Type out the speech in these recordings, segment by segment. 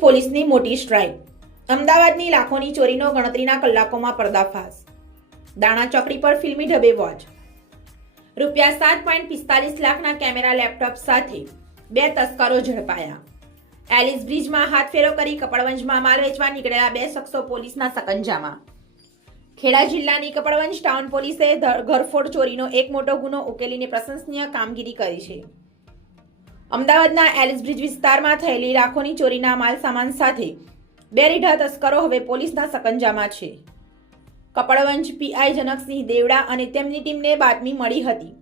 પોલીસની મોટી સ્ટ્રાઇક. અમદાવાદની લાખોની ચોરીનો ગણતરીના કલાકોમાં પર્દાફાશ. દાણા ચોકડી પર ફિલ્મી ઢબે વોચ. રૂપિયા સાત પોઈન્ટ પિસ્તાલીસ લાખના કેમેરા લેપટોપ સાથે બે તસ્કરો ઝડપાયા. એલિસ બ્રિજમાં હાથફેરો કરી કપડવંજમાં માલ વેચવા નીકળેલા બે શખ્સો પોલીસના સકંજામાં. ખેડા જિલ્લાની કપડવંજ ટાઉન પોલીસે ઘરફોડ ચોરીનો એક મોટો ગુનો ઉકેલીને પ્રશંસનીય કામગીરી કરી છે. અમદાવાદના એલિસ બ્રિજ વિસ્તારમાં થયેલી લાખોની ચોરીના માલ સામાન સાથે બે રીઢા તસ્કરો હવે પોલીસના સકંજામાં છે. કપડવંજ પીઆઈ જનકસિંહ દેવડા અને તેમની ટીમને બાતમી મળી હતી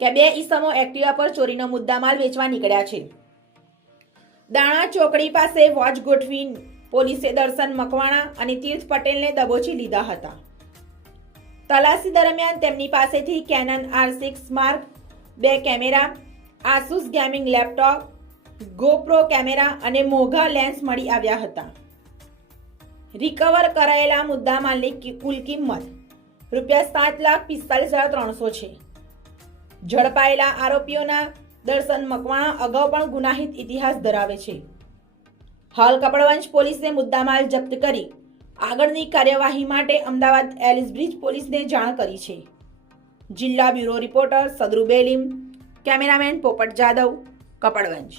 કે બે ઈસમો એક્ટિવા પર ચોરીનો મુદ્દામાલ વેચવા નીકળ્યા છે. દાણા ચોકડી પાસે વોચ ગોઠવી પોલીસે દર્શન મકવાણા અને તીર્થ પટેલને દબોચી લીધા હતા. તલાશી દરમિયાન તેમની પાસેથી કેનન આર સિક્સ માર્ક, બે camera Asus gaming laptop GoPro camera અને મોઘા લેન્સ મળી આવ્યા હતા. રિકવર કરાયેલા મુદ્દામાલની કુલ કિંમત રૂપિયા સાત લાખ પિસ્તાલીસ હજાર ત્રણસો છે. ઝડપાયેલા આરોપીઓના દર્શન મકવાણા અગાઉ પણ ગુનાહિત ઇતિહાસ ધરાવે છે. હાલ કપડવંશ પોલીસે મુદ્દામાલ જપ્ત કરી આગળની કાર્યવાહી માટે અમદાવાદ એલિસ બ્રિજ પોલીસને જાણ કરી છે. જિલ્લા bureau reporter Sadru Belim cameraman Popat Jadav Kapadvanj.